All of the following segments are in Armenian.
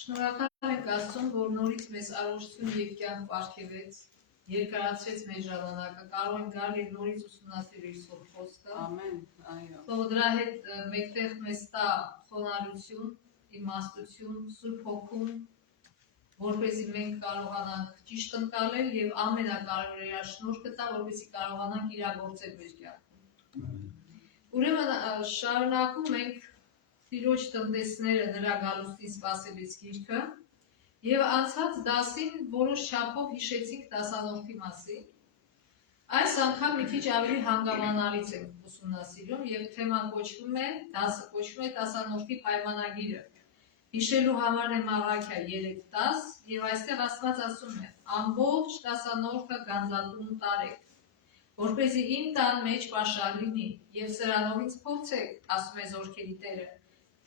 Շնորհակալ ենք Աստծուն, որ նորից մեզ առողջություն և կյանք պարգևեց, երկարացրեց մեր ժամանակը, կարող ենք գալ և նորից ուսումնասիրել իր Սուրբ Խոսքը։ Ամեն, այո։ Թող դրա հետ մեկտեղ մեզ տա խոնարհություն, իմաստություն, Սուրբ Հոգուն, որպեսզի մենք կարողանանք ճիշտ ընկալել և ամենակարևորը իր շնորհքը տա, որպեսզի կարողանանք իրագործել մեր կյանքում։ Ուրեմն շարունակում ենք Տիրոջ տնտեսները նրա գալուստին սպասելիս գիրքը և անցած դասին որոշ չափով հիշեցինք դասանորդի մասին։ Այս անգամ մի քիչ ավելի հանգամանալից ենք ուսումնասիրում և թեման կոչվում է, դասը կոչվում է դասանորդի պայմանագիրը։ Հիշելու համար է Մաղաքիա 3:10 և այստեղ Աստված ասում է. ամբողջ դասանորդը գանձատուն տարեք, որպեսզի իմ տան մեջ պաշար լինի, և սրանով ինձ փորձեք, ասում է Զորքերի Տերը,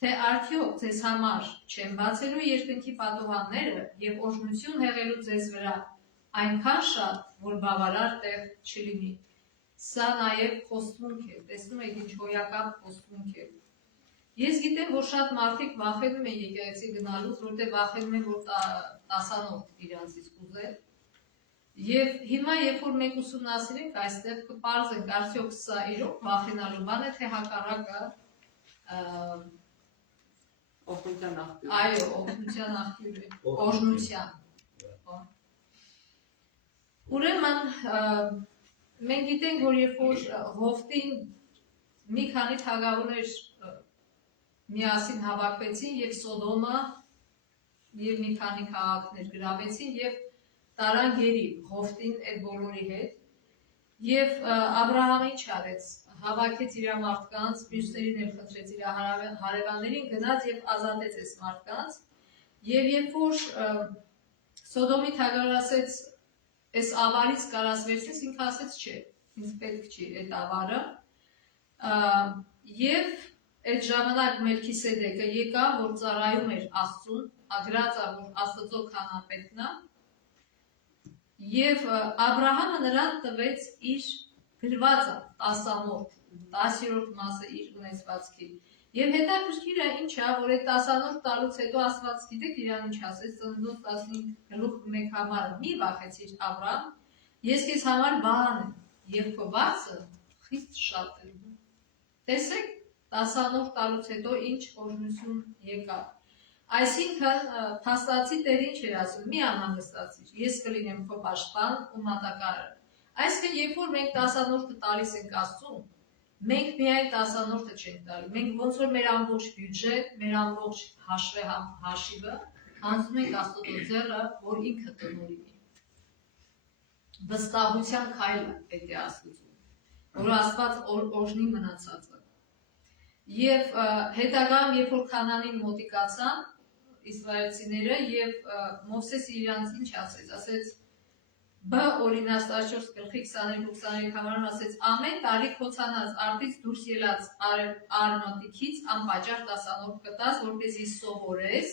թե արդյոք ձեզ համար չեմ բացելու երկնքի պատուհանները և օրհնություն հեղելու ձեզ վրա այնքան շատ, որ բավարար տեղ չլինի։ Սա նաև խոստմունք է, տեսնում եք ինչ հոյակապ խոստմունք է։ Ես գիտեմ, որ շատ մարդիկ վախենում են եկեղեցի գնալուց, որտեղ վախենում են, որ դասանորդ իրանցից կուզել։ Եվ հիմա, երբ որ մենք ուսումնասիրենք այստեղ, կպարզենք, արդյոք սա իրոք վախենալու բան է, թե հակառակը օգնության աղբյուր։ Այո, օգնության աղբյուր է, օրհնության։ Ուրեմն մենք գիտենք, որ երբ որ Հովտին մի քանի թագավորներ միասին հավաքվեցին եւ Սոդոմը եւ մի քանի քաղաքներ գրավեցին եւ տարան գերի Հովտին այդ բոլորի հետ եւ Աբրահամը ինչ արեց, հավաքեց իր մարդկանց, մյուսներին էլ խնդրեց իր հարևաններին, գնաց եւ ազատեց այս մարդկանց եւ երբ որ Սոդոմի թագավորը ասեց այս ավարից կարաս վերցնես, ինքը ասեց չէ, ինձ պետք չի այդ ավարը եւ այդ ժամանակ Մելքիսեդեկը եկավ, որ ծառայում էր Աստծուն, ագրած է, որ Աստծո քահանապետն է, եւ Աբրահամը նրան տվեց իր գրվածը 10-րդ մասը իր ունեցվածքի։ Եվ հետաքրքիր է ինչ է, որ այդ 10-րդ տալուց հետո Աստված գիտեք իրան ինչ ասեց, Ծննդոց 15:1 համարը, մի վախեցիր Աբրահամ, ես քեզ համար բան եմ, եւ քո բացը խիստ շատ է։ Տեսեք 10-րդ տալուց հետո ինչ օրհնություն եկավ։ Այսինքն փաստացի Տերը ինչ էր ասում, մի անհանգստացիր, ես կլինեմ քո պաշտպան ու մատակարար։ Այսինքն երբ որ մենք 10-րդը տալիս ենք Աստծուն, մենք միայն 10-րդը չենք տալի, մենք ոնց որ մեր ամբողջ բյուջեն, մեր ամբողջ հաշիվը հանձնում ենք Աստծո ձեռը, որ ինքը տնօրինի։ Վստահության քայլը պետք է Աստծուն, որ Աստված օրհնի մնացածը։ Եվ հետագայում, երբ որ Քանանին մոտիկացան իսրայելցիները եւ Մովսեսը իրանց ինչ ասեց, Բ Օրինաց 14:22-23 համարում ասեց. ամեն տարի քոցանած արտից դուրս ելած արմատիքից անպատճառ դասանորդ կտաս, որպեսզի սովորես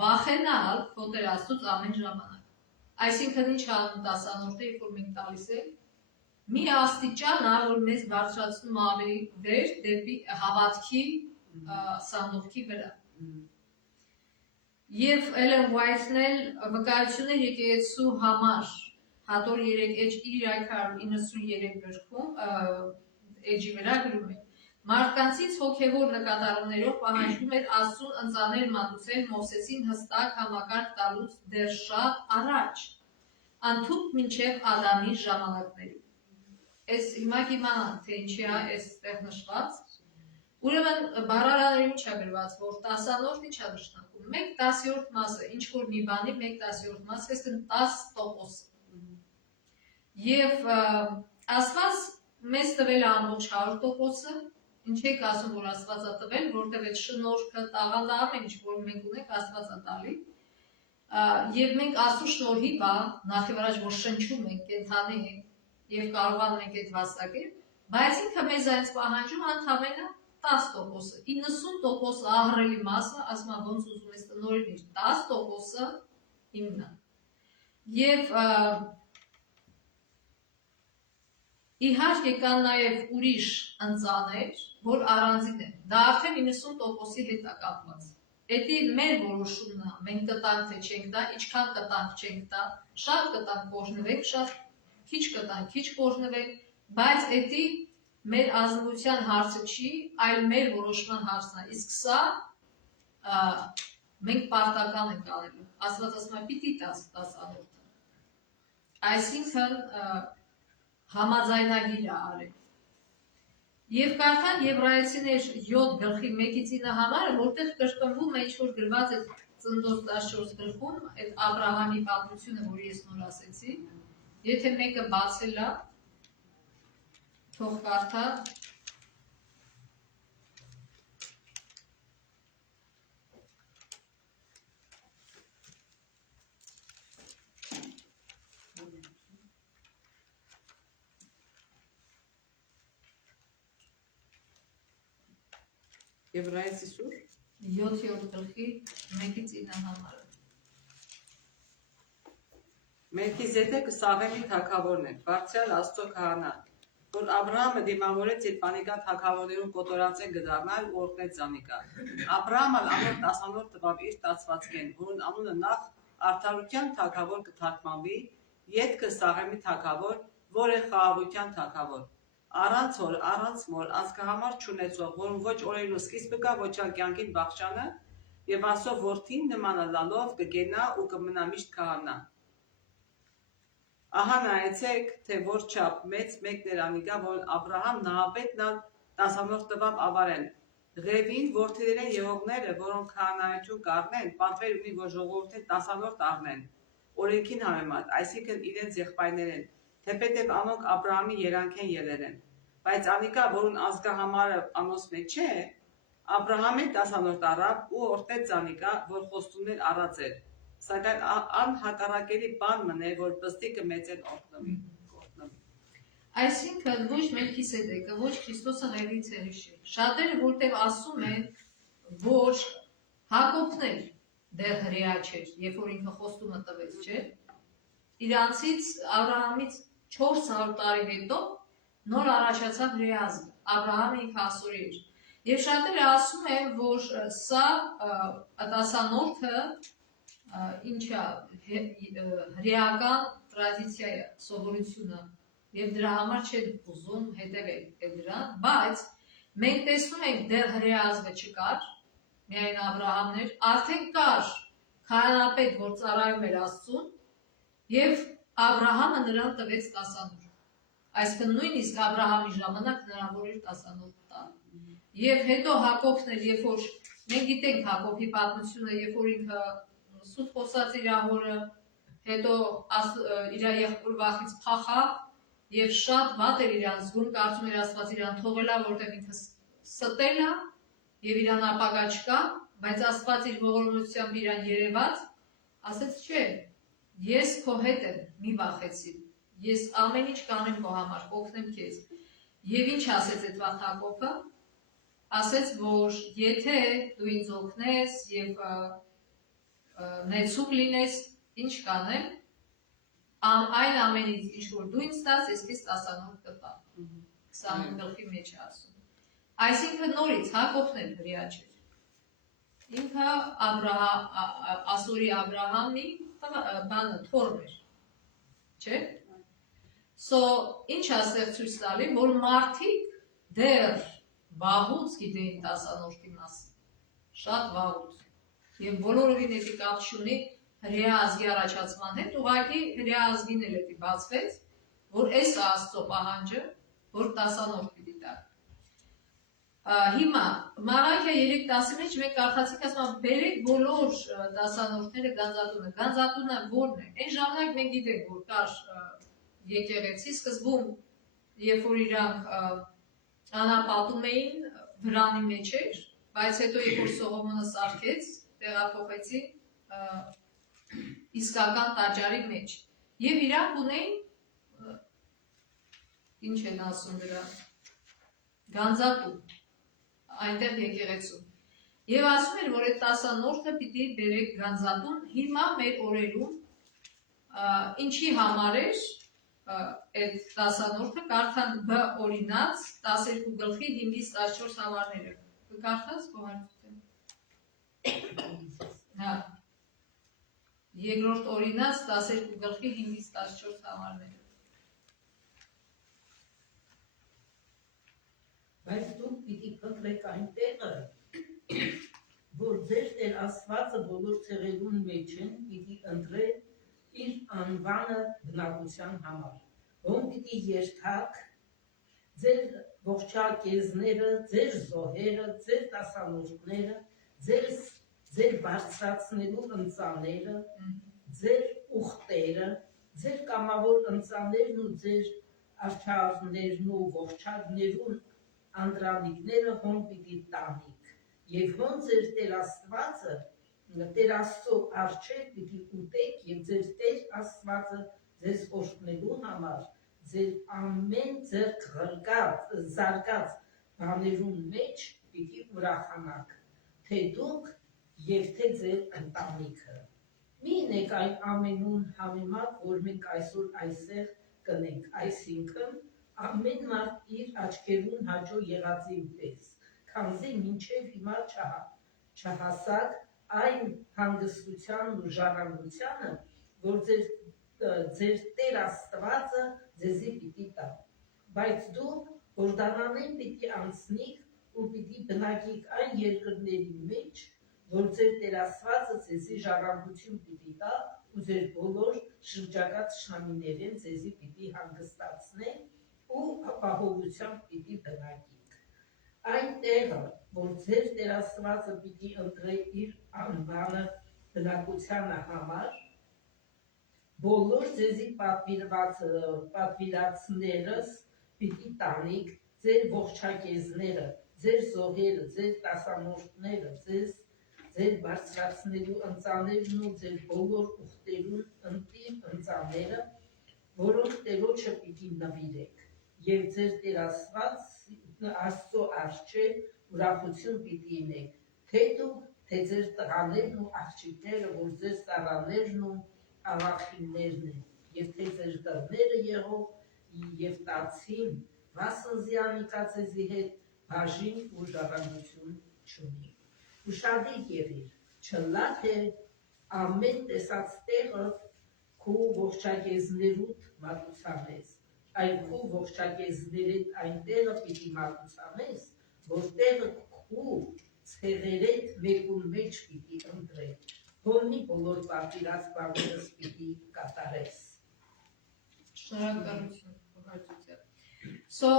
վախենալ քո Տեր Աստծուց ամեն ժամանակ։ Այսինքն ինչ անում դասանորդը, երբ որ մենք տալիս ենք, մի աստիճան, որ մեզ բարձրացնում ավելի վեր դեպի հավատքի սանդուղքի վրա։ Եվ Էլեն Ուայթն էլ վկայություններ եկեղեցու համար հատոր 3 էջ 393 գրքում էջի վրա գրում է. մարդկանցից հոգևոր նկատառումներով պահանջվում էր Աստծուն ընծաներ մատուցել Մովսեսին հստակ համակարգ տալուց դեռ շատ առաջ, ընդհուպ մինչև Ադամի ժամանակների։ Այս հիմա կիմանանք, թե ինչի է այստեղ նշված։ Ուրեմն բառարաներում ինչ է գրված, որ 10-րդ ինչ է նշանակում։ 1/10 մասը, ինչ որ մի բանի 1/10 մասը, այսինքն 10%։ Եվ Աստված մեզ տվել է ամբողջ 100%-ը, ինչ եք ասում, որ Աստված է տվել, որտեղ այդ շնորհքը, տաղանդը ամեն ինչ, որ մենք ունենք, Աստված է տալի։ Եվ մենք Աստծո շնորհիվ է, նախևառաջ որ շնչում ենք, կենդանի ենք եւ կարողանում ենք այդ վաստակել, բայց ինքը մեզ այնց պահանջում ընդամենը 10%-ը, 90% ահռելի մասը, ասում եմ ոնց ուզում ես տնօրինիր, 10%-ը իմն է։ Եվ իհարկե կան նաև ուրիշ ընծաներ, որ առանձին են, դա արդեն 90%-ի հետ է կապված։ Էդի մեր որոշումն է, մենք կտանք թե չենք տա, ինչքան կտանք չենք տա, շատ կտանք կօրհնվենք, շատ քիչ կտանք, քիչ կօրհնվենք, բայց էդի մեր ազնվության հարցը չի, այլ մեր որոշման հարցն է, իսկ սա մենք պարտական ենք անելու, Աստված ասում է պիտի տաս անորդը, այսինքն համաձայնագիր է արել։ Եվ կարդան Եբրայեցիներ 7:1-9 համարը, որտեղ կրկնվում է ինչ-որ գրված է Ծննդոց 14 գլխում, այդ Աբրահամի պատմությունը, որ ես նոր ասեցի, եթե մեկը բացել է, թող կարդա Եբրայեցի սուր 7-րդ գլխի 1-9 համարը։ Մելքիզեդեկը Սաղեմի թագավորն էր, բարձրյալ Աստծո քահանա, որ Աբրահամը դիմավորեց իր բանիկա թագավորներուն կոտորածեն գդառնալ ու օրհնեց զանիկա։ Աբրահամը ամոր 10-րդ տվավ իր տածվածքեն, որն անունը նախ արդարության թագավոր կթարգմանվի, ետքը Սաղեմի թագավոր, որ է խաղաղության թագավոր։ Առանց հոր, առանց մոր, ազգահամար չունեցող, որում ոչ օրերու սկիզբը կա, ոչ ալ կյանքին բաղճանը, եւ ասով որդին նմանը լալով կգենա ու կմնա միշտ քահանա։ Ահա նայեցեք, թե որ չափ մեծ մեկներ անիկա, որ Աբրահամ նահապետն ալ 10-րդ տվավ ավարեն։ Ղևին որդիներեն եղողները, որոնք քահանայություն կառնեն, պատվեր ունի, որ ժողովուրդին 10-րդ առնեն, օրենքին համեմատ, այսինքն իրենց եղբայրներեն, թեպետև անոնք Աբրահամի երանքեն ելերեն։ Բայց անիկա, որուն ազգահամարը անոս մեջ չէ, Աբրահամին 10-րդ առավ ու օրհնեց զանիկա, որ խոստումներ առած էր, սակայն անհակառակելի բան մնե, որ պստիկը մեծեն օրհնվի։ Այսինքն ոչ Մելքիսեդեկը, ոչ Քրիստոսը Ղևին չէ հիշել։ Շատերը որտեղ ասում են, որ Հակոբն էլ դեռ հրեա չէր, երբ որ ինքը խոստումը տվեց, չէ։ Իրանցից Աբրահամից 400 տարի հետո նոր առաջացավ հրեա ազգը։ Աբրահամը ինքը ասորի էր։ Եվ շատերը ասում են, որ սա 10-րդը ինչա հրեական տրադիցիա է, սովորությունը, եւ դրա համար չեն ուզում հետևել դրան, բայց մենք տեսնում ենք դեռ հրեա ազգը չկար, միայն Աբրահամն էր, արդեն կար քահանապետ, որ ծառայում էր Աստծուն, եւ Աբրահամը նրան տվեց 10-րդ։ Այսինքն նույնիսկ Աբրահամի ժամանակ հնարավոր էր 10-րդ տալ։ Եվ հետո Հակոբն էլ, երբ որ մենք գիտենք Հակոբի պատմությունը, երբ որ ինքը սուտ խոսած իր հորը, հետո իր եղբոր վախից փախավ եւ շատ վատ էր իրան զգում, կարծում էր Աստված իրան թողելա, որտեղ ինքը ստել է եւ իրան ապագա չկա, բայց Աստված իր ողորմությամբ իրան երևաց, ասեց չէ, ես քո հետ եմ, մի վախեցի, ես ամեն ինչ կանեմ քո համար, օգնեմ քեզ։ Եվ ինչ ասեց այդ վաղ Հակոբը, ասեց, որ եթե դու ինձ օգնես եւ նեցուկ լինես, ինչ կանեմ, այն ամենից ինչ որ դու ինձ տաս, ես քեզ 10-րդ կտամ։ 20 գլխի մեջ է ասում։ Այսինքն նորից Հակոբն էլ հրեա չէր։ Ինքը ասորի Աբրահամի բանը թորն էր, չէ՞։ Ինչ ասեղ ցույց տալի, որ մարդիկ դեռ վաղուց գիտեին 10-րդի մասին, շատ վաղուց, եւ բոլորովին էդի կապ չունի հրեա ազգի առաջացման հետ, ուղղակի հրեա ազգին էլ էդի բացվեց, որ այս Աստծո պահանջը, որ 10-րդ պիտի տա։ Հիմա Մաղաքիա 3:10-ի մեջ մենք կարդացինք, ասում են, բերեք բոլոր 10-րդները Գանձատունը։ Գանձատունը ո՞րն է։ Այն ժամանակ մենք գիտենք, որ կար եկեղեցի, սկզբում, երբ որ իրանք անապատում էին, վրանի մեջ էր, բայց հետո երբ որ Սողոմոնը սարքեց, տեղափոխեցին իսկական տաճարի մեջ։ Եվ իրանք ունեին, ինչ են ասում դրա, Գանձատուն, այնտեղ եկեղեցում։ Եվ ասում էր, որ այդ 10-րդը պիտի բերեք Գանձատուն, հիմա մեր օրերում ինչի համար էր այդ 10-րդը, կարդան Բ օրինաց 12 գլխի 5-ից 14 համարները։ Կկարդաս, Գոհար։ Երկրորդ օրինաց 12 գլխի 5-ից 14 համարները։ Բայց դուք պիտի փնտրեք այն տեղը, որ ձեր Տեր Աստվածը բոլոր ցեղերուն մեջ են, պիտի ընտրե իր անվանը բնակության համար։ Ում պիտի երթակ ձեր ողջակեզները, ձեր զոհերը, ձեր տասանորդները, ձեր բարձրացնելու ընծաները, ձեր ուխտերը, ձեր կամավոր ընծաներն ու ձեր արչարներն ու ողջարներուն անդրանիկները հոն պիտի տանիք, եւ հոն ձեր Տեր Աստվածը, Տեր Աստծո առջև պիտի ուտեք եւ ձեր Տեր Աստվածը ձեզ օրհնելու համար ձեր ամեն ձեռք զարգած բաներուն մեջ պիտի ուրախանաք, թե դուք եւ թե ձեր ընտանիքը։ Մի նեք այն ամենուն համեմատ, որ մենք այսօր այստեղ կնենք, այսինքն ամեն մարդ իր աչքերուն հաջո եղածին պես, քանզի մինչև հիմա չհասակ այն հանգստությանն ու ժառանգությանը, որ ձեր Տեր Աստվածը ձեզի պիտի տա։ Բայց դուք Հորդանանեն պիտի անցնիք ու պիտի բնակիք այն երկրների մեջ, որ ձեր Տեր Աստվածը ձեզի ժառանգություն պիտի տա ու ձեր բոլոր շրջակա թշնամիներեն ձեզի պիտի հանգստացնե ու ապահովությամբ պիտի բնակիք։ Այն տեղը, որ ձեր Տեր Աստվածը պիտի ընտրե իր անվանը բնակությանը համար, բոլոր ձեզի պատվիրածներս պիտի տանիք, ձեր ողջակեզները, ձեր զոհերը, ձեր տասանորդները, ձեր բարձրացնելու ընծաներն ու ձեր բոլոր ուխտերուն ընտիր ընծաները, որոնք Տերոջը պիտի նվիրեք, եւ ձեր Տեր Աստծո առջև ուրախություն պիտի ինեք, թե դուք, թե ձեր տղաներն ու աղջիկները, որ ձեր ծառաներն ու աղախիններն են, եւ թե ձեր դռները եղող եւ տացին, վասնզի անիկա ձեզի հետ բաժին ու ժառանգություն չունի։ Ուշադիր եղիր, չլա թե ամեն տեսած տեղը քու ողջակեզներուդ մատուցանես, այլ քու ողջակեզներեդ այն տեղը պիտի մատուցանես, որ տեղը քու ցեղերեդ մեկուն մեջ պիտի ընտրես, հոնի բոլոր պատվիրած բաներս պիտի կատարես։ Շնորհակալություն, հարգարժան։ So,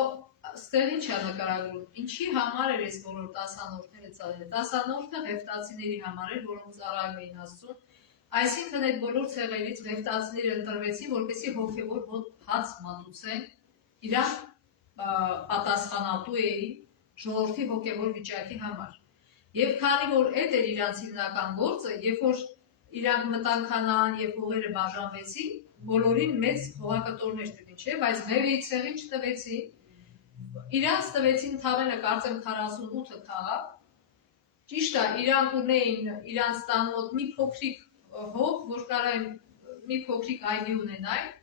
ստեղ ինչ է նկարագրում, ինչի համար էր այս բոլոր տասանորդները ծառայել։ Տասանորդը ղևտացիների համար էր, որոնք ծառայում էին Աստծուն, այսինքն այդ բոլոր ցեղերից ղևտացիները ընտրվեցին, որպեսզի հոգևոր հաց մատուցեն, իրանք պատասխանատու էին ժողովրդի հոգևոր վիճակի համար։ Եվ քանի որ այդ էր իրանց հիմնական գործը, երբ որ իրանք մտան Քանաան եւ հողերը բաժանվեցին, բոլորին մեծ հողակտորներ տվին, չէ՞, բայց Լևիի ցեղին չտվեցին։ Իրանց տվեցին թավենը կարծեմ 48 քաղաք։ Ճիշտ է, իրանք ունեին իրանց տան մոտ մի փոքրիկ հող, որ կարային մի փոքրիկ այգի ունենային,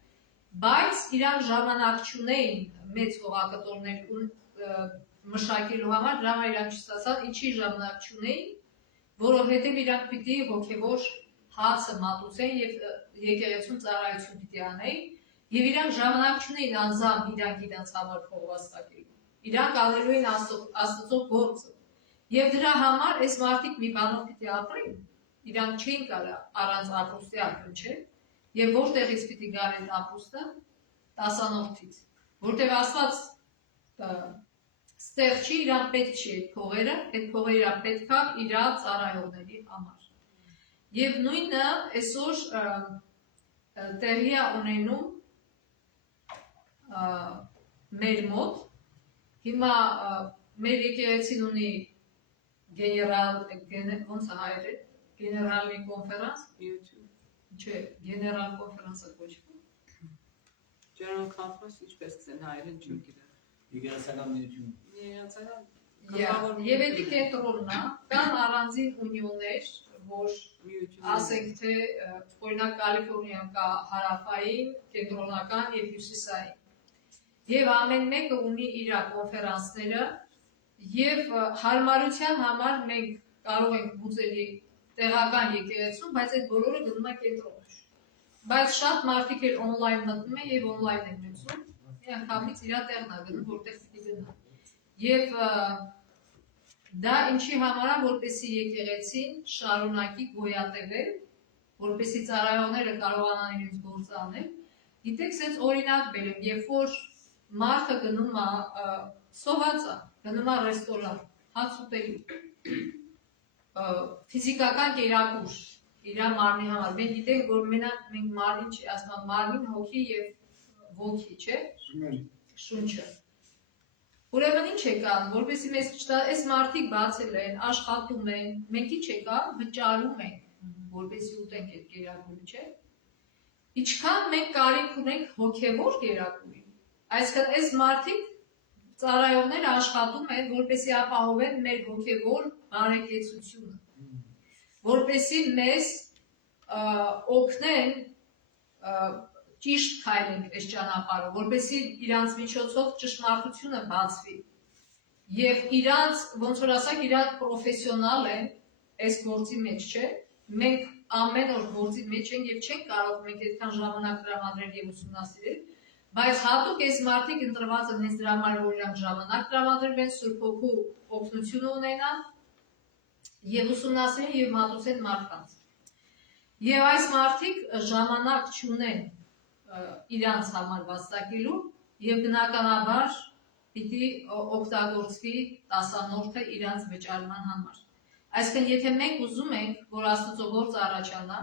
բայց իրանք ժամանակ չունեին մեծ հողակտորներ մշակելու համար, դրա համար իրանք չստացան, ինչի ժամանակ չունեին, որովհետև իրանք պիտի հոգևոր հացը մատուցեն եւ եկեղեցուն ծառայություն պիտի անեին, եւ իրանք ժամանակ չունեին անձամբ իրանք համար փող վաստակելու։ Իրանք անելու էին Աստծո գործը։ Եվ դրա համար այս մարդիկ մի բանով պիտի ապրեին, իրանք չէին կարող առանց ապրուստի ապրել, չէ՞։ Եվ որտեղից պիտի գար այդ ապրուստը, տասանորդից, որտեղ Աստված ստեղ չի, իրան պետք չի այդ փողերը իրան պետք է իր ծառայողների համար։ Եվ նույնը այսօր տեղի է ունենում մեր մոտ, հիմա մեր եկեղեցին ունի գեներալի կոնֆերանս, չէ, գեներալ կոնֆերանսը կոչվում։ General Conference ինչպես կսեն հայերեն չեմ գիտեմ։ Եկեղեցական միություն։ Եվ էդի կենտրոնն է, կան առանձին ունիոններ, որ ասենք թե օրինակ Կալիֆոռնիան կա հարավային, կենտրոնական եւ հյուսիսային։ Եվ ամեն մեկը ունի իր կոնֆերանսները եւ հարմարության համար մենք կարող ենք բուծելի տեղական եկեղեցում, բայց այդ բոլորը գնում է կենտրոն։ Բայց շատ մարդիկ էլ on-line մտնում են եւ on-line են լսում։ Միանգամից իր տեղն է գնում, որտեղ պիտի գնա։ Եվ դա ինչի համար է, որպեսզի եկեղեցին շարունակի գոյատևել, որպեսզի ծառայողները կարողանան իրենց գործը անել։ Գիտեք, sense օրինակ բերեմ, երբ որ մարդը գնում է սոված է, գնում է ռեստորան, հաց ուտելու, ֆիզիկական կերակուր իր մարմնի համար։ Մենք գիտենք, որ մենք մարմին չի, ասում են մարմին, հոգի եւ ոգի, չէ՞։ Շունչը։ Ուրեմն ինչ է կան, որպեսզի մեզ այս մարդիկ բացել են, աշխատում են, մենք ինչ է կան, վճարում ենք, որպեսզի ուտենք այդ կերակուրը, չէ՞։ Ինչքան մենք կարիք ունենք հոգևոր կերակուրի, այսինքն այս մարդիկ ծառայողները աշխատում են, որպեսզի ապահովեն մեր հոգևոր բարեկեցությունը, որպեսզի մեզ օգնեն ճիշտ քայլենք այս ճանապարհով, որպեսզի իրանց միջոցով ճշմարտությունը բացվի։ Եվ իրանց, ոնց որ ասակ, իրանք պրոֆեսիոնալ են այս գործի մեջ, չէ՞։ Մենք ամեն օր գործի մեջ ենք եւ չենք կարող մենք այդքան ժամանակ տրամադրել եւ ուսումնասիրել, բայց հատուկ այս մարդիկ ընտրված են հենց դրա համար, որ իրանք ժամանակ տրամադրեն, Սուրբ Հոգու օգնություն ունենան եւ ուսումնասիրեն եւ մատուցեն մարդկանց։ Եվ այս մարդիկ ժամանակ չունեն իրանց համար վաստակելու եւ բնականաբար պիտի օգտագործվի տասանորդը իրանց վճարման համար։ Այսինքն, եթե մենք ուզում ենք, որ Աստծո գործը առաջանա,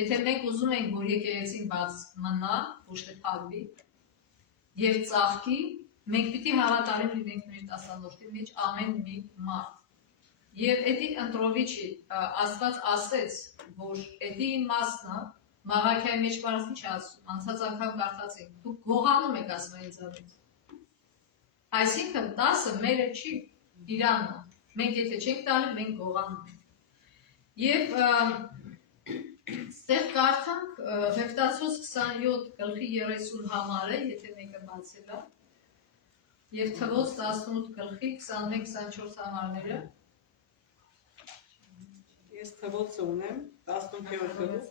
եթե մենք ուզում ենք, որ եկեղեցին բաց մնա, ոչ թե փակվի եւ ծաղկի, մենք պիտի հավատարիմ լինենք մեր տասանորդի մեջ ամեն մի մարդ։ Եվ էդի ընտրովիչի Աստված ասեց, որ էդի իմաստն է, Մաղաքիայի մեջ բարձ ինչ ասում, անցած անգամ կարդացինք, դուք գողանում եք ասում ինձ ավեց։ Այսինքն 10-ը մերը չի, իրանն է։ Մենք եթե չենք տալի, մենք գողանում ենք։ Եվ ստեղ կարդանք Հեվտացոս 27:30 համարը, եթե մեկը բացել է, եւ Թվոց 18:21-24 համարները։ Ես Թվոցը ունեմ 18-րդ գլուխ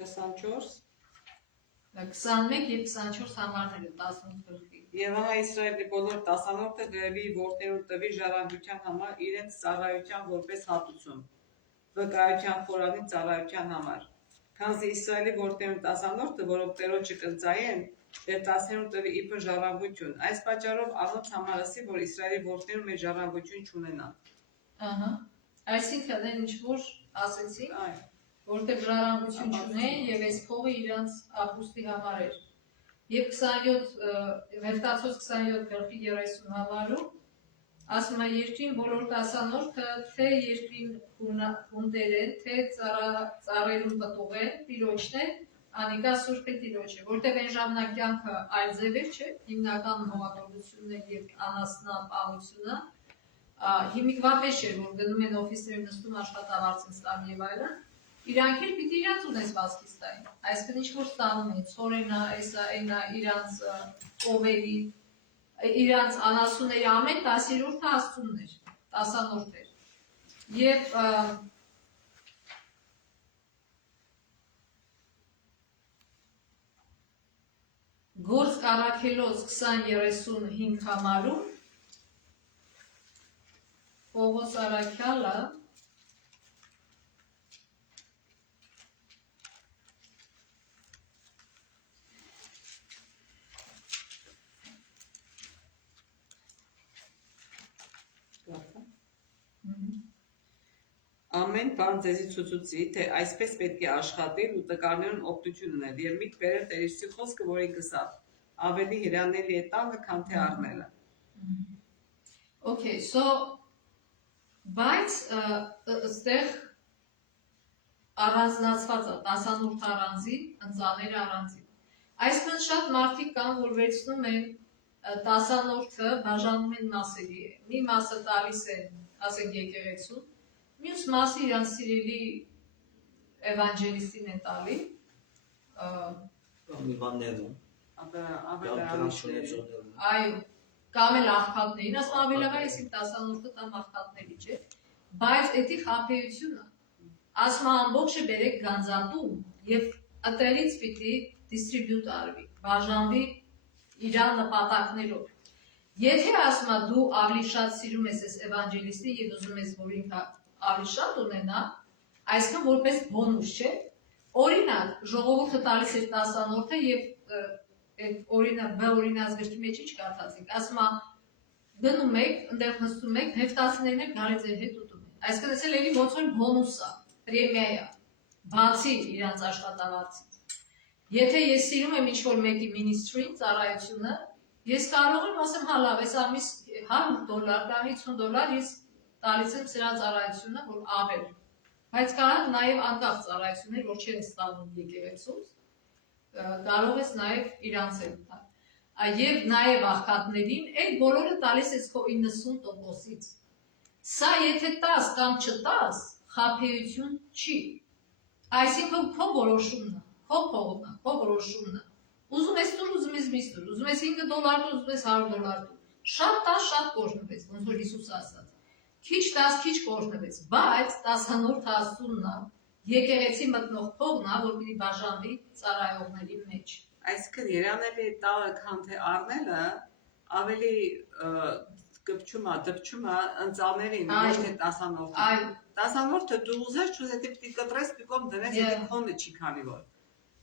24 21 եւ 24 համարները 18 գլխի։ Եվ ահա Իսրայելի բոլոր տասանորդը Լևի որդերուն տվի ժառանգության համար իրենց ծառայության որպես հատուցում, վկայության խորանի ծառայության համար։ Քանզի Իսրայելի որդերուն տասանորդը, որոնք Տերոջը կընծայեն, դեռ 10-րդ տվի իբր ժառանգություն։ Այս պատճառով անոնց համար ասի, որ Իսրայելի որդերուն մեր ժառանգություն չունենան։ Ահա։ Այսինքն այն ինչ որ ասեցի, որտեղ ժառանգություն չունեն եւ այս փողը իրանց ապուստի համար էր։ Եվ 27 Հեվտացոս 27:30 համարում ասում է երկրին բոլոր տասանորդը թե երկրին հունդերեն, թե ծառերուն պտուղեն, տիրոջն է, անիկա սուրբ է տիրոջը, որտեղ այն ժամանակ կյանքը այլ ձև էր, չէ, հիմնական հողատորությունն եւ անասնապահությունը, հիմիկվա պես չէր, որ գնում են օֆիսներում նստում աշխատավարձն ստան եւ այլն, իրանք էլ պիտի իրանց ունեցվածքից տային, այսինքն ինչ որ ստանում են, ցորենա, էսա, այնա, իրանց ովերի, իրանց անասունների ամեն 10-րդը Աստծունն էր, տասանորդ էր։ Եվ Գործ Առաքելոց 20:35 համարում Պողոս Առաքյալը Ամեն բան ձեզի ցուցուցի, թե այսպես պետք է աշխատել ու տկարներուն օգնություն ունել եւ միտ բերել Տերիսի խոսքը, որին կսավ, ավելի հիրանելի է տանը, քան թե առնելը։ Okay, so բայց այստեղ առանձնացված է 18 առանձին, ընծաները առանձին։ Այսինքն շատ մարդիկ կան, որ վերցնում են 18-ը, բաժանում են մասերի։ Մի մասը տալիս են, ասենք եկեղեցուն, մյուս մասը իրանց սիրելի էվանջելիստին է տալի։ Այո, կամ էլ աղքատներին, ասում ավելավա ես իմ 18-ը տամ աղքատների, չէ։ Բայց էդի խաբեությունը, ասում ամբողջը բերեք գանձատում եւ ըտերից պիտի դիստրիբյուտ արվի, բաժանվի իր նպատակներով։ Եթե ասում դու ավելի շատ սիրում ես այս էվանջելիստի եւ ուզում ես որ ինքը ավելի շատ ունենա, այսինքն որպես բոնուս չէ, օրինակ ժողովուրդը տալիս է 10-րդը եւ այդ օրինազգրքի մեջ ինչ կարդացինք, ասում գնում եք, ընդեղ նստում եք, հեվտացիներն էլ գալիս է հետ ուտում եք։ Այսինքն ասել էլի ոնց որ բոնուս է, պրեմիա է, բացի իրանց աշխատավարձից։ Եթե ես սիրում եմ ինչ-որ մեկի մինիստրին, ծառայությունը, ես կարող եմ ասեմ, հա լավ, այս ամիս $100 կամ $50 ես տալիս եմ սրա ծառայությունը, որ ավել։ Բայց կարող նաև անկախ ծառայություններ, որ չեն ստանում եկեղեցուց, կարող ես նաև իրանց էլ տալ։ Եվ նաև աղքատներին, այդ բոլորը տալիս ես քո 90%-ից։ Սա եթե տաս կամ չտաս, խաբեություն չի։ Այսինքն քո որոշումն է, քո փողն է, քո որոշումն է։ Ուզում ես տուր, ուզում ես մի տուր, ուզում ես $5 տուր, ուզում ես $100 տուր։ Շատ տաս, շատ կօրհնվեց, ոնց որ Հիսուս ասաց։ Քիչ տաս, քիչ կօրհնվեց, բայց 10-րդ ասունն է, եկեղեցի մտնող փողն է, որ պիտի բաժանվի ծառայողների մեջ։ Այսինքն երանելի տալը քան թե առնելը ավելի դպչում է ընծալներին, ոչ թե 10-րդը։ 10-րդը դու ուզես չուզես պիտի կտրես պիտի դնես, եթե քոնը չի քանի որ։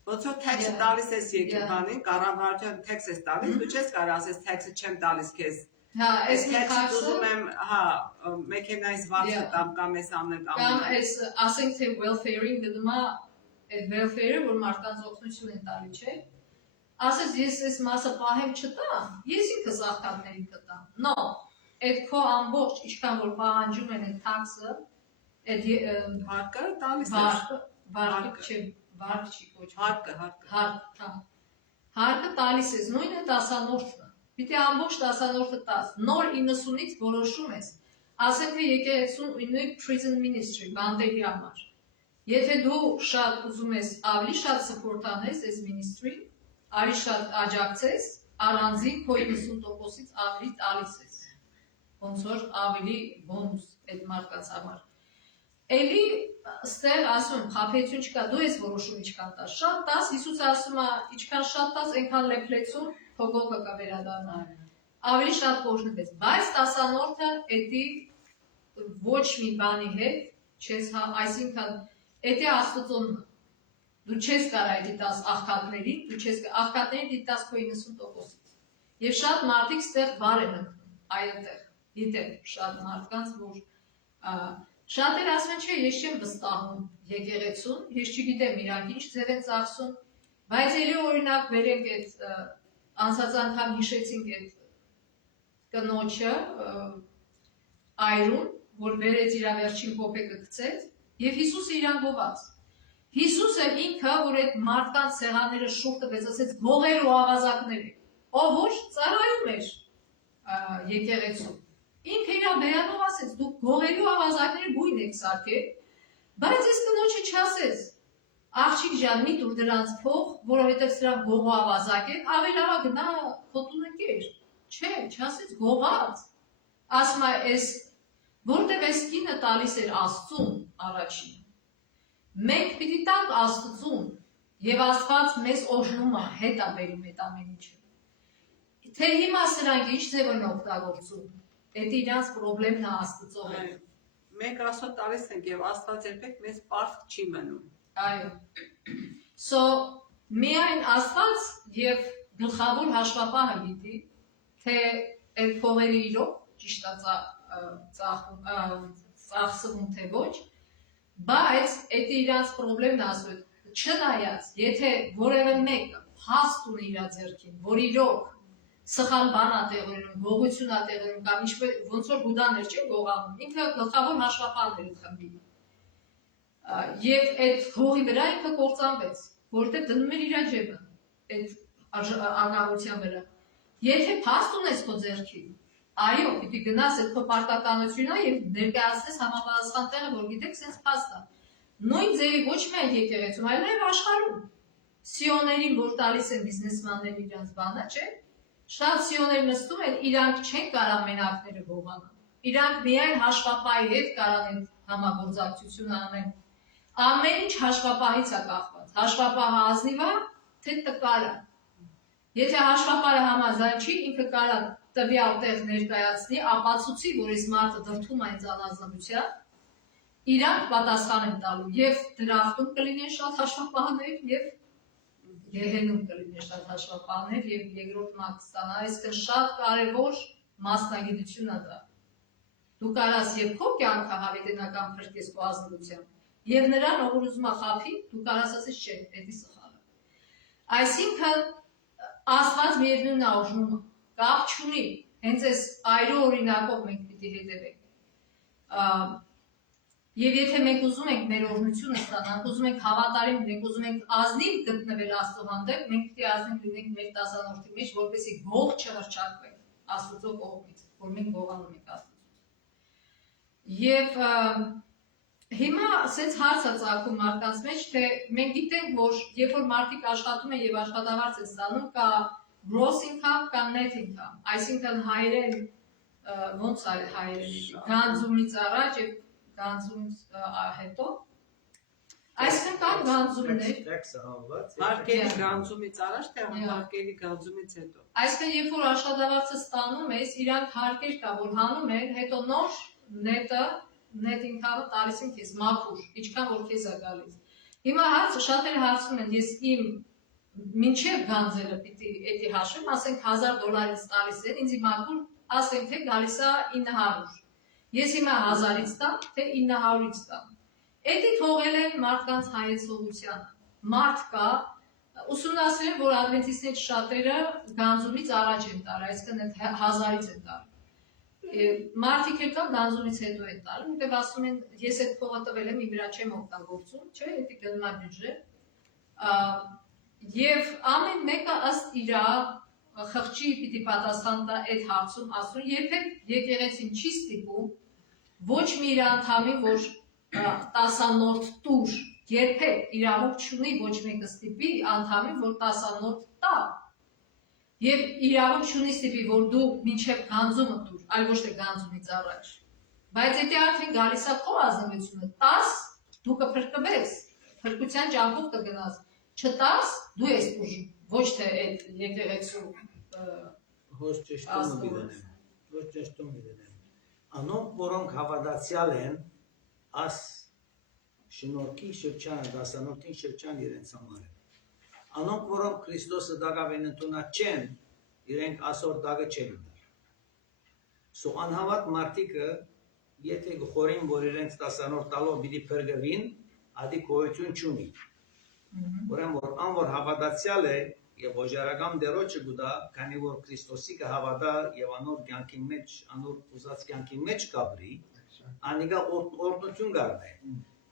Ոնց որ թեքսը տալիս ես եկեղեցին, կառավարության թեքս ես տալիս, դու չես կարող ասես թեքսը չեմ տալիս քեզ։ Հա, այս թեքսը ուզում եմ, հա, մեքենայից վարձը տամ կամ ես ամեն կամ այս ասենք թե welfare-ին գնում է, այդ welfare-ը, որ մարդկանց օգնություն են տալի, չէ՞։ Ասես ես այս մասը պահեմ չտամ, ես ինքս աղքատներին կտամ։ No, այդ քո ամբողջ ինչքան որ պահանջում են այդ tax-ը, այդ հարկը տալիս ես։ Վարկ չի ոչ Հարկը։ Հարկը տալիս ես, նույնը 10-րդն է։ Պիտի ամբողջ 10-րդը տաս։ Նոր 90-ից որոշում ես։ Ասենք թե եկեղեցուն ունի prison ministry բանդերի համար։ Եթե դու շատ ուզում ես ավելի շատ support անես այս ministry, ավելի շատ աջակցես, առանձին քո 90%-ից ավելի տալիս ես։ Ոնց որ ավելի բոնուս այդ մարդկանց համար։ Էլի ստեղ ասում եմ, խաբեություն չկա, դու ես որոշում ինչքան տաս, շատ տաս, Հիսուս ասում է, ինչքան շատ տաս, այնքան լեփլեցում, քո գողը կա վերադառնա։ Ավելի շատ կօրհնվես, բայց 10-րդը էդի ոչ մի բանի հետ չես, այսինքն էդի Աստծոն դու չես կարող էդի տաս աղքատներին, դու չես աղքատներին դի տաս քո 90%-ից։ Եվ շատ մարդիկ ստեղ վար են ընկնում, այդտեղ, գիտեն շատ մարդկանց, որ շատեր ասում են, չէ, ես չեմ վստահում եկեղեցուն, ես չգիտեմ իրանք ինչ ձև են ծախսում, բայց էլի օրինակ վերենք այդ անցած անգամ հիշեցինք այդ կնոջը այրուն, որ վերեց իր վերջին կոպեկը գցեց, եւ Հիսուսը իրան գոված։ Հիսուսը ինքը, որ այդ մարդկանց սեղանները շուռ տվեց, ասեց գողեր ու ավազակներ, ով ոչ ծառայում էր եկեղեցուն։ Ինքը իր բերանով ասեց, դուք գողերի ու ավազակների բույն եք սարքել, բայց այս կնոջը չասեց, աղջիկ ջան, մի տուր դրանց փող, որովհետև սրանք գող ու ավազակ են, ավելի լավ գնա խոտուն ընկեր։ Չէ, չասեց գողած։ Ասում է, այս որտեղ այս կինը տալիս էր Աստծուն առաջին։ Մենք պիտի տանք Աստծուն, եւ Աստված մեզ օրհնում է, հետ է բերում այդ ամեն ինչը։ Թե հիմա սրանք ինչ ձև են օգտագործում։ Այդ իրանց պրոբլեմն է Աստծո հետ։ Մենք Աստծո տալիս ենք եւ Աստված երբեք մեզ պարտք չի մնում։ Այո։ So միայն Աստված եւ գլխավոր հաշվապահը գիտի, թե այդ փողերը իրոք ճիշտ է ծախսվում թե ոչ, բայց այդ իրանց պրոբլեմն է ասում, չնայած, եթե որևէ մեկը փաստ ունի իր ձեռքին, որ իրոք սխալ բան ա տեղում, գողություն ա տեղում, կամ ինչպես ոնց որ Բուդաներ չի գողանում, ինքը գլխավոր հաշվապահն էր խմբի։ Եվ այդ հողի վրա ինքը կործանվեց, որտեղ դնում էր իր ջեբը, այդ ագահության վրա։ Եթե փաստ ունես քո ձեռքին, այո, պիտի գնաս այդ քո պարտականությունն է եւ ներկայացնես համապատասխան տեղը, որ գիտեք, sense փաստ է։ Նույն ձևի ոչ միայն եկեղեցում, այլ նաեւ աշխարհում։ Սիոներին, որ տալիս են բիզնեսմաններ իրանց բանը, չէ՞։ Շատ սիոներ նստում են, իրանք չեն կարող մենակները գողանալ։ Իրանք միայն հաշվապահի հետ կարող են համագործակցություն անեն։ Ամեն ինչ հաշվապահից է կախված։ Հաշվապահը ազնիվ է, թե տկար է։ Եթե հաշվապահը համաձայն չի, ինքը կարա տվյալ տեղ ներկայացնի, ապացուցի, որ այս մարդը դրդում է ինձ անազնվության, իրանք պատասխան են տալու եւ դրախտում կլինեն շատ հաշվապահներ եւ Գեհենում կլինեն շատ հաշվապահներ եւ երկրորդ մակստան, այսինքն շատ կարեւոր մասնագիտություն է դա։ Դու կարաս եւ քո կյանքը հավիտենական փրկես քո ազնվությամբ եւ նրան ով ուզում է խափի, դու կարաս ասես չէ, դա սխալ է։ Այսինքն Աստված միևնույն է ուժում, կապ չունի, հենց այս այրո օրինակով մենք պիտի հետևենք։ Եվ եթե մենք ուզում ենք մեր օրհնությունը ստանալ, ուզում ենք հավատարիմ լինենք, ուզում ենք ազնիվ գտնվել Աստծո հանդեպ, մենք պիտի ազնիվ լինենք մեր դասանորդի մեջ, որպեսզի գող չհռչակվենք Աստծո կողմից, որ մենք գողանում ենք Աստծուց։ Եվ հիմա ասենց հարց է ծագում մարդկանց մեջ, թե մենք գիտենք, որ երբ որ մարդիկ աշխատում են եւ աշխատավարձ են ստանում, կա gross income, կա net income, այսինքն հայերեն ոնց է հայերեն գանձումից առաջ եւ գանձումից հետո այսինքն կան գանձումներ հարկերի գանձումից առաջ թե հարկերի գանձումից հետո այսինքն երբ որ աշխատավարձը ստանում ես իրանք հարկեր կա որ հանում են հետո նոր net income-ը տալիս են քեզ մաքուր ինչքան որ քեզ է գալիս հիմա հարցը շատերը հարցնում են ես իմ մինչև գանձերը պիտի էդի հաշվեմ ասենք $1000 տալիս են ինձ մաքուր ասենք թե գալիս է 900 Ես հիմա 1000-ից տամ, թե 900-ից տամ։ Էդի թողել են մարդկանց հայեցողությանը։ Մարդ կա, ուսումնասիրել, որ ադվենտիստների շատերը գանձումից առաջ են տալ, այսինքն 1000-ից են տալ։ Մարդիկ էլ կան գանձումից հետո են տալ, որտեղ ասում են, ես այդ փողը տվել եմ, իմ վրա չեմ օգտագործում, չէ, էդի գնում է բյուջե։ Եվ ամեն մեկը ըստ իրա խղճի պիտի պատասխան տա այդ հարցում ասում երբեք եկեղեցին չի ստիպում ոչ մի իր անդամի որ տասանորդ տուր երբեք իրավունք չունի ոչ մեկը ստիպի անդամին որ տասանորդ տա եւ իրավունք չունի ստիպի որ դու մինչեւ գանձումը տուր այլ ոչ թե գանձումից առաջ բայց եթե արդեն գալիս է քո ազնվությունը 10 դու կփրկվես փրկության ջանքով կգնաս չտաս դու ես ուժում ոչ թե այդ եկեղեցու Ոչ ճշտում իրենեմ։ Անոնք, որոնք հավատացյալ են, աս շնորհքի շրջան, դասանորդին շրջան իրենց համար են։ Անոնք, որոնք Քրիստոսը դակավեն ընդունած չեն, իրենք ասոր դակը չեն ուներ։ Սո անհավատ մարդիկը, եթե գխորին, որ իրենց դասանորդ տալով պիտի փրկվին, ադի գոյություն չունի։ Ուրեմն որ անոր հավատացյալ է եւ օժարական դերոջը գուտա, քանի որ Քրիստոսի կհավատա եւ անոր կյանքի մեջ, անոր ուզած կյանքի մեջ կապրի, անիկա օրդություն գարնե։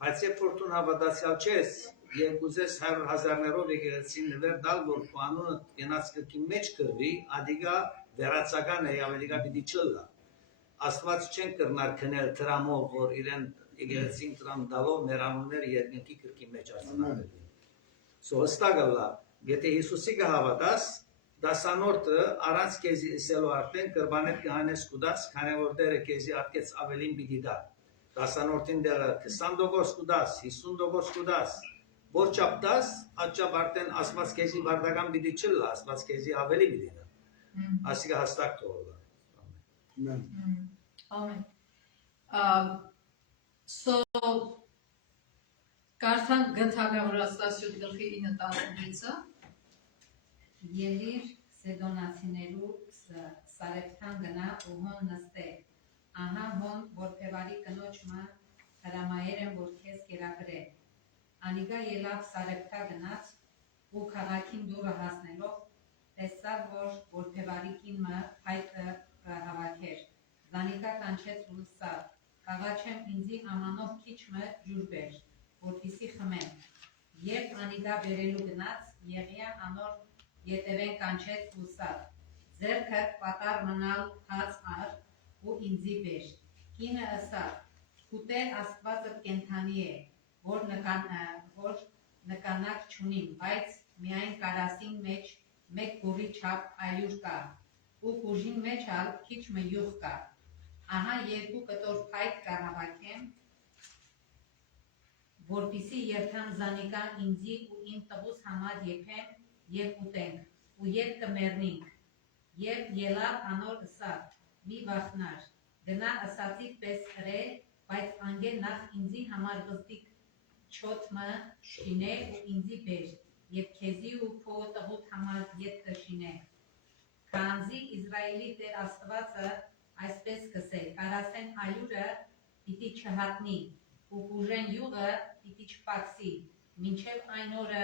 Բայց երբ որ դու հավատացյալ չես եւ ուզես 100,000-ներով եկեղեցին նվեր տալ, որ քո անունը գնաց կրկին մեջ կրվի, ադիգա վերացական է, ավելիգա պիտի չլա։ Աստված չեն կրնար քնել դրամով, որ իրեն եկեղեցին դրամ տալով մեր անունները երկնքի կրկին մեջ արձանագրվի։ Սոստագալա Եթե Հիսուսի կհավատաս, դասանորդը առանց քեզի իսելու արդեն կրբաներ կհանես կուդաս, քանի որ դերը քեզի ատկեց ավելին պիտի դա։ Դասանորդին դերը 20% կուդաս, 50% կուդաս, որ չափ դաս, աճապ արդեն ասված քեզի բարդական պիտի չլա, ասված քեզի ավելի պիտի դա։ Ասիկա հստակ թողնա։ Ամեն։ So Կարդանք Գթագավոր Աստվածություն գլխի 9:16-ը Ելիր Սեդոնացիներու Սարեփթան գնա ու հոն նստե ահա հոն որբևարի կնոջը հրամայեր են որ քեզ կերակրե անիգա ելավ Սարեփթա գնաց ու քաղաքին դուրը հասնելով տեսավ որ որբևարի կինը հայտը հավաքեր Զանիկա կանչեց ու լսավ Կաղաչեմ ինձի ամանով քիչմը ջուրբեր որպիսի խմեմ երբ անիգա վերելու գնաց Եղիա անոր Ետևեն կանչեց ու սավ, ձերքը պատար մնալ հաց ար ու ինձի բեր, կինը ըսավ, կուտե աստվածը կենթանի է, որ նկանակ չունին, բայց միայն կարասին մեջ մեկ գուրի չապ այլուր կա, ու կուժին մեջ ալ քիչ մյուղ կա, ահա երկու կտոր փայտ կահավաքեմ, որպիսի երբեմ զանիկա ինձի ու իմ տղուս համար եփեմ եւ ուտենք ու ետ կմեռնենք եւ ելավ անոր ըսավ մի վախնար գնա ըսածի պես հրե բայց անգե նախ ինձի համար վստիկ չոթմը շինե ու ինձի բեր եւ քեզի ու քո տղուտ համար ետ կշինե քանզի Իսրայելի Տեր Աստվածը այսպես կսե կարասեն ալյուրը պիտի չհատնի ու ուժեն յուղը պիտի չփակսի մինչև այն օրը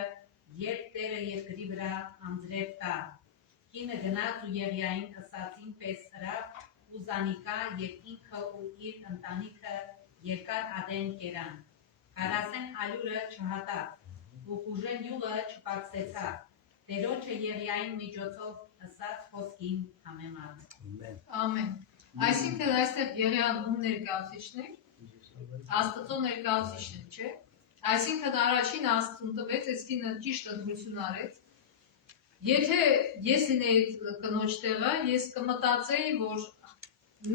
երբ Տերը երկրի վրա անձրև տա կինը գնաց ու Եղիային ըսածին պես հրավ ու զանիկա եւ ինքը ու իր ընտանիքը երկար ադեն կերան կարասեն ալյուրը չհատավ ու ուժեն յուղը չփակսեցավ Տերոջը Եղիային միջոցով ըսած խոսքին համեմատ Ամեն Այսինքն այստեղ Եղիան ում ներկայացուցիչն է Աստծո ներկայացուցիչն է, չէ՞։ Այսինքն առաջին Աստծուն տվեց, այս կինը ճիշտ ընտրություն արեց։ Եթե ես լինեի կնոջ տեղը, ես կմտածեի, որ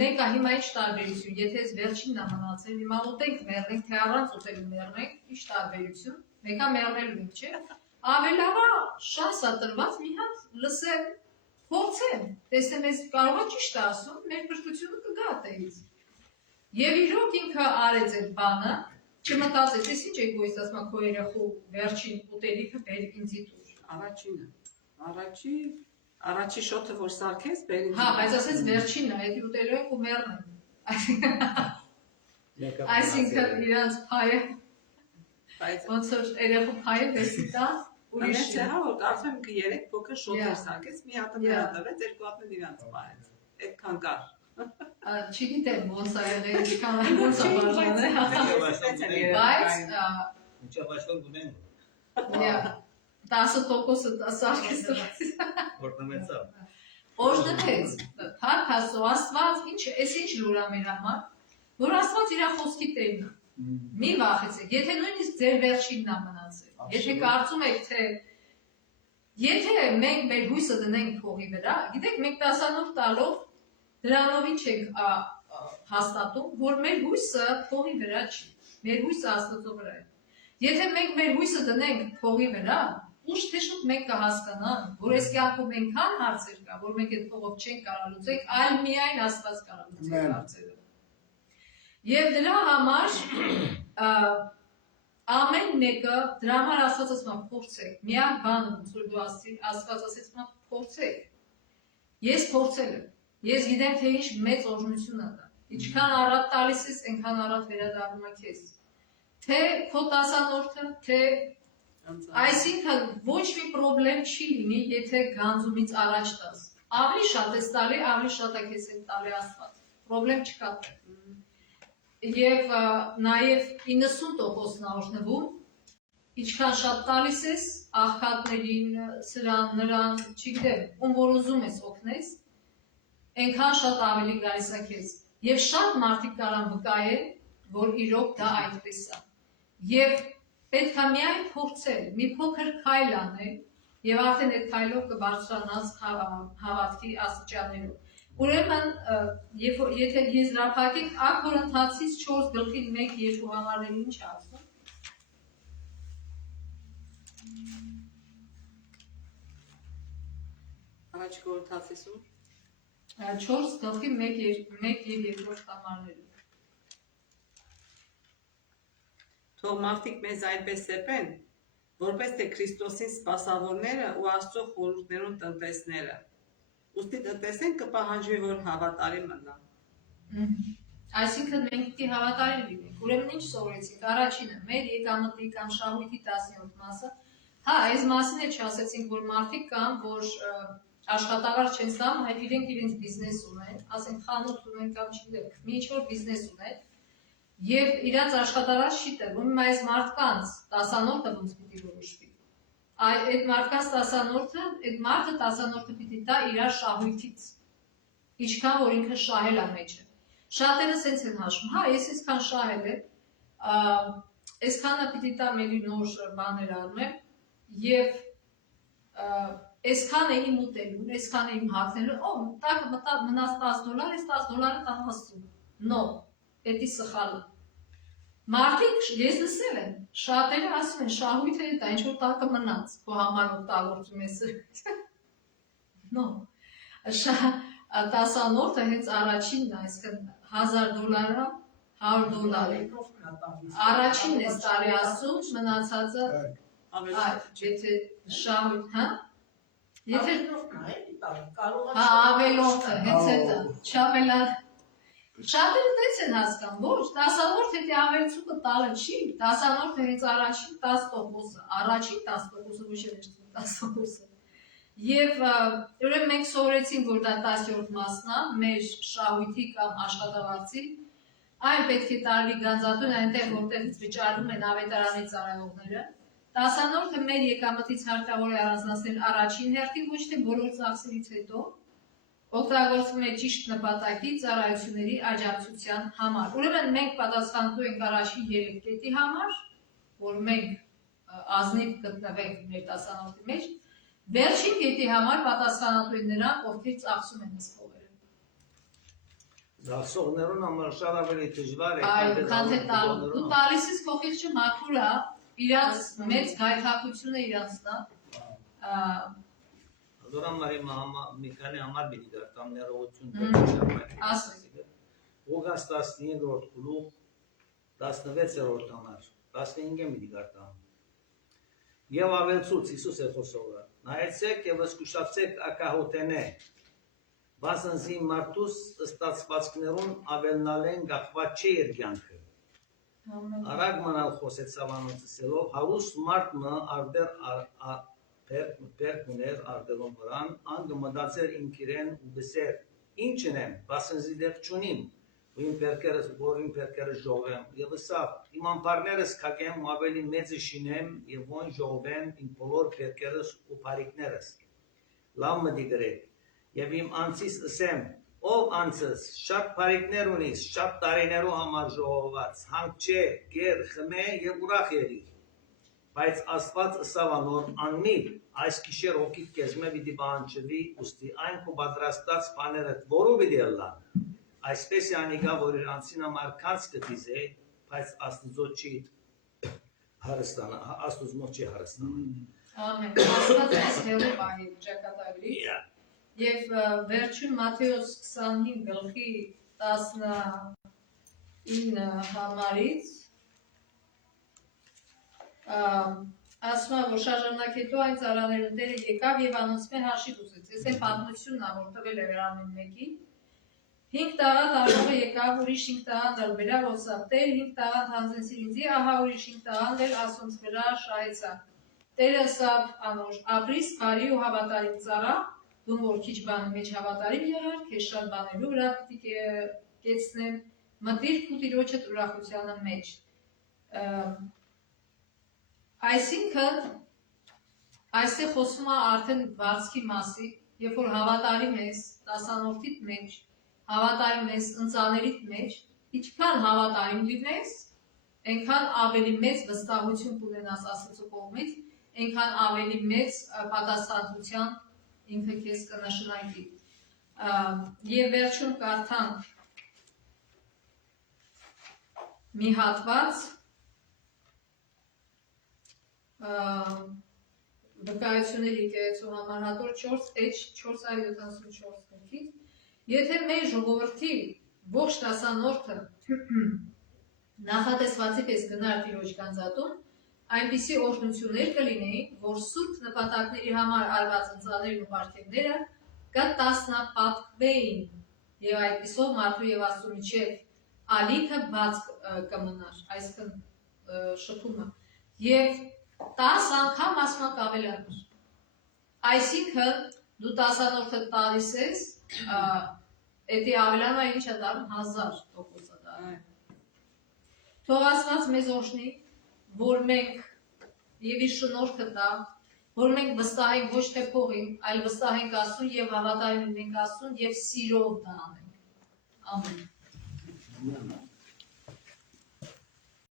մեկը հիմա ինչ տարբերություն, եթե ես վերջինն եմ մնացել, հիմա ուտենք մեռնենք, թե առանց ուտելու մեռնենք, ինչ տարբերություն, մեկը մեռնելու ենք, չէ՞։ Ավելի լավ է շանսա տրված մի հատ լսեմ, փորձեմ, տեսնեմ ես կարող է ճիշտ ասում, մեր բժշկությունը կգա այդից։ Եվ իրոք ինքը արեց այդ բանը, չմտածեց, ես ինչ էգոիստ ասում եմ քո երախու վերջին ուտելիքը բեր ինձի տուր։ Առաջինը, առաջի շոթը որ սարքես բեր ինձի։ Հա, բայց ասես վերջինն է, եթե ուտելու ենք ու մեռնենք։ Այսինքն իրանց փայը, ոնց որ երախու փայը բեսի տա, ուրիշ է։ Հա, որ կարծում եմ ਕਿ 3 փոքր շոթեր սարքես, մի հատը նրան տվեց, երկու հատն իրանց պահեց։ Այդքան կար։ Չգիտեմ ոնց է եղել, ինչքան ոնց է բաժանել, բայց Ինչա բաշխոն գունեն 10% սարքես տվեց։ Որտնամեցավ Օժնեց, փառք Աստծո, Աստված, այս ինչ լուր է մեր համար, որ Աստված իր խոսքի տերն է։ Մի վախեցեք, եթե նույնիսկ ձեր վերջինն է մնացել, եթե կարծում եք, թե եթե մենք մեր հույսը դնենք փողի վրա, գիտեք, մենք 10-ով տալով դրանով ինչ ենք հաստատում, որ մեր հույսը փողի վրա չի, մեր հույսը Աստծո վրա է։ Եթե մենք մեր հույսը դնենք փողի վրա, ուշ թե շուտ մենք կհասկանանք, որ այս կյանքում այնքան հարցեր կա, որ մենք այդ փողով չենք կարող լուծել, այլ միայն Աստված կարող լուծել հարցերը։ Եվ դրա համար ամեն մեկը դրա համար Աստված ասում է փորձեք։ Միակ բանը, որ դու Աստված ասեց, փորձեք։ Ես փորձել եմ։ Ես գիտեմ, թե ինչ մեծ օրհնություն է դա։ Ինչքան առատ տալիս ես, այնքան առատ վերադառնում է քեզ։ Թե քո տասանորդը, թե այսինքն ոչ մի խնդրեմ չի լինի, եթե գանձումից առաջ տաս։ Ավելի շատ ես տալի, ավելի շատ է քեզ տալի Աստված։ Խնդրեմ չկա։ Եվ նաև 90%-ն օրհնվում, ինչքան շատ տալիս ես աղքատներին, սրան, նրան, չգիտեմ, ում որ ուզում ես օգնես, այնքան շատ ավելի գալիս է քեզ։ Եվ շատ մարդիկ կարան վկայեն, որ իրոք դա այդպես է։ Եվ պետք է միայն փորձել, մի փոքր քայլ անել, եւ արդեն այդ քայլով կբարձրանաս հավատքի աստիճաններով։ Ուրեմն, եթե եզրափակենք ակ որ ընթացից 4 գլխին 1-2 համարների ինչ ասում։ Առաջ գործածես ու 4 գլխի 1 եւ 2 համարները։ Թող մարդիկ մեզ այնպես սեպեն, որպես թե Քրիստոսին սպասավորները ու Աստծո խորհուրդներուն տնտեսները։ Ուստի տնտեսեն կպահանջվի, որ հավատարիմ մնա։ Այսինքն մենք պիտի հավատարիմ լինենք։ Ուրեմն ինչ սովորեցինք։ Առաջինը մեր եկամտի կամ շահույթի 10-րդ մասը։ Հա, այս մասին է չասեցինք, որ մարդիկ կան, որ աշխատավարձ չեն ստանում, այլ իրենք բիզնես ունեն, ասենք խանութ ունեն կամ չգիտեմ, մի ինչ-որ բիզնես ունեն, եւ իրաց աշխատավարձ չի տրվում, հիմա այս մարդկանց տասանորդը ոնց պիտի որոշվի։ Այդ մարդկանց տասանորդը, այդ մարդը տասանորդը պիտի տա իր շահույթից, ինչքան որ ինքը շահել է մեջը։ Շատերը սենց են հաշվում, հա, ես այսքան շահել եմ, այսքանը պիտի տամ էլի նոր բաներ արմեմ, եւ այսքան է իմ ուտելուն, այսքան է իմ հագնելու, օ, տակը մնաց $10, այս $10-ը տամ Աստծուն։ No, դա սխալ է։ Մարդիկ ես լսել եմ, շատերը ասում են շահույթը դա ինչ որ տակը մնաց, քո համար օգտագործում ես։ No։ Տասանորդը հենց առաջինն է, այսինքն $1000, $100։ Առաջինն է տարի ասում, մնացածը եթե շահույթ, հա։ Եթե ավելորդը, հենց էտա, չավելա։ Շատերը դες են հասկանում, ոչ, տասանորդը եթե ավելցուկը տալը չի, տասանորդը հենց առաջին 10%-ը, առաջին 10%-ը, ոչ էլ 10%-ը։ Եվ ուրեմն մենք սովորեցինք, որ դա 10-րդ մասն է, մեր շահույթի կամ աշխատավարձի, այն պետք է տարվի գանձատուն այնտեղ, որտեղից վճարվում են ավետարանի ծառայողները։ Տասանորդը մեր եկամտից հարկավոր է առանձնացնել առաջին հերթին, ոչ թե բոլոր ծախսերից հետո, օգտագործվում է ճիշտ նպատակի ծառայությունների աջակցության համար։ Ուրեմն մենք պատասխանատու ենք առաջին 3 կետի համար, որ մենք ազնիվ գտնվենք մեր տասանորդի մեջ, վերջին կետի համար պատասխանատու են նրանք, ովքեր ծախսում են այս փողերը։ Ծախսողներուն համար շատ ավելի դժվար է, քան թե տալու։ Դու տալիս ես քո խիղճը մաքուր է, իրանց մեծ գայթակղությունը իրանցն է։ Դուրամարի մի քանի համար պիտի գարտամ ներողություն Ասա։ Ղուկաս 15-րդ գլուխ 16-րդ համար 15-ը պիտի գարտամ։ Եվ ավելցուց Հիսուս է խոսողը։ Նայեցեք եւ զգուշացեք ակահոտենե։ Բասնզի մարդուս ստացվածքներուն ավելնալեն գախված չի իր կյանքը։ Արագ մնալ խոսեց սավանոցսելով, հարուստ մարդը արդեր պերկուներ արդերոն վրան, անգը մտածեր ինքիրեն ու բսեր, ինչն եմ, բասնզի դեղ չունիմ, ու իմ պերկերս ժողվեմ, և ըսավ, իմ ամպարներս կակեմ ու ավելի մեծը շինեմ և ոն ժողվեն իմ բոլոր պերկերս ու պարիկներս, լավ մտի գրեք, և իմ անցիս ըսեմ, ով անցս, շատ պարիկներ ունիս, շատ տարիներու համար ժողոված, հանք չէ, գեր, խմե և ուրախ եղիր, բայց աստված ըսավ անոր անմիտ, այս գիշեր հոգիտ կեզմե պիտի բանջվի, ուստի այն քո պատրաստած բաներդ որու պիտի ըլլան, այսպես է անիկա, որ իր անցին համար քանց կտիզե, բայց աստուծոտ չի հարստանա, աստուծմոտ չի հարստանա։ Ամեն, աստված այս հեղու պահի ճակատագրի, և վերջին Մատթեոս 25 գլխի 19 համարից ասում է, որ շարժանակ հետո այն ծառաներուն տերը եկավ և անոնցմե հաշիվ ուզեց։ Ես այն պատմությունն է, որ տվել է ամեն մեկի։ 5 տաղանդ արժողը եկավ, ուրիշ 5 տաղանդ ալ բերավ ոսավ, տեր 5 տաղանդ հանձնեցիր ինձի, ահա ուրիշ 5 տաղանդ էլ ասոնց վրա շահեցա։ Տերը ըսավ անոր, ապրիս բարի ու հավատարիմ ծառա, դու որ քիչ բանի մեջ հավատարիմ եղար, քեզ շատ բաներու վրա պիտի կեցնեմ, մտիր քու տիրոջդ ուրախությանը մեջ։ Այսինքն այստեղ խոսում է արդեն վարձքի մասի, երբ որ հավատարիմ ես տասանորդիդ մեջ, հավատարիմ ես ընծաներիդ մեջ, ինչքան հավատարիմ լինես, այնքան ավելի մեծ վստահություն կունենաս Աստծո կողմից, այնքան ավելի մեծ պատասխանատվության ինքը քեզ կնշանակի։ Եվ վերջում կարդանք մի հատված վկայությունների եկեղեցու համար հատոր 4:474 գրքից, եթե մեր ժողովրդի ողջ տասանորդը նախատեսվածի պես գնար Տիրոջ գանձատուն, այնպիսի օրհնություններ կլինեին, որ սուրբ նպատակների համար արված ընծաներն ու պարգևները կտասնապատկվեին, եւ այդպիսով մարդու եւ Աստծո միջեւ ալիքը բաց կմնար, այսինքն շփումը, եւ 10 անգամ ասում կավելանար։ Այսինքն դու տասանորդը տալիս ես, էդի ավելանա ինչ է դառնում 1000% է դառնում։ Թող Աստված մեզ օրհնի, որ մենք եւ իր շնորհքը տա, որ մենք վստահենք ոչ թե փողին, այլ վստահենք Աստծուն եւ հավատարիմ ենք Աստծուն եւ սիրով դա անենք։ Ամեն։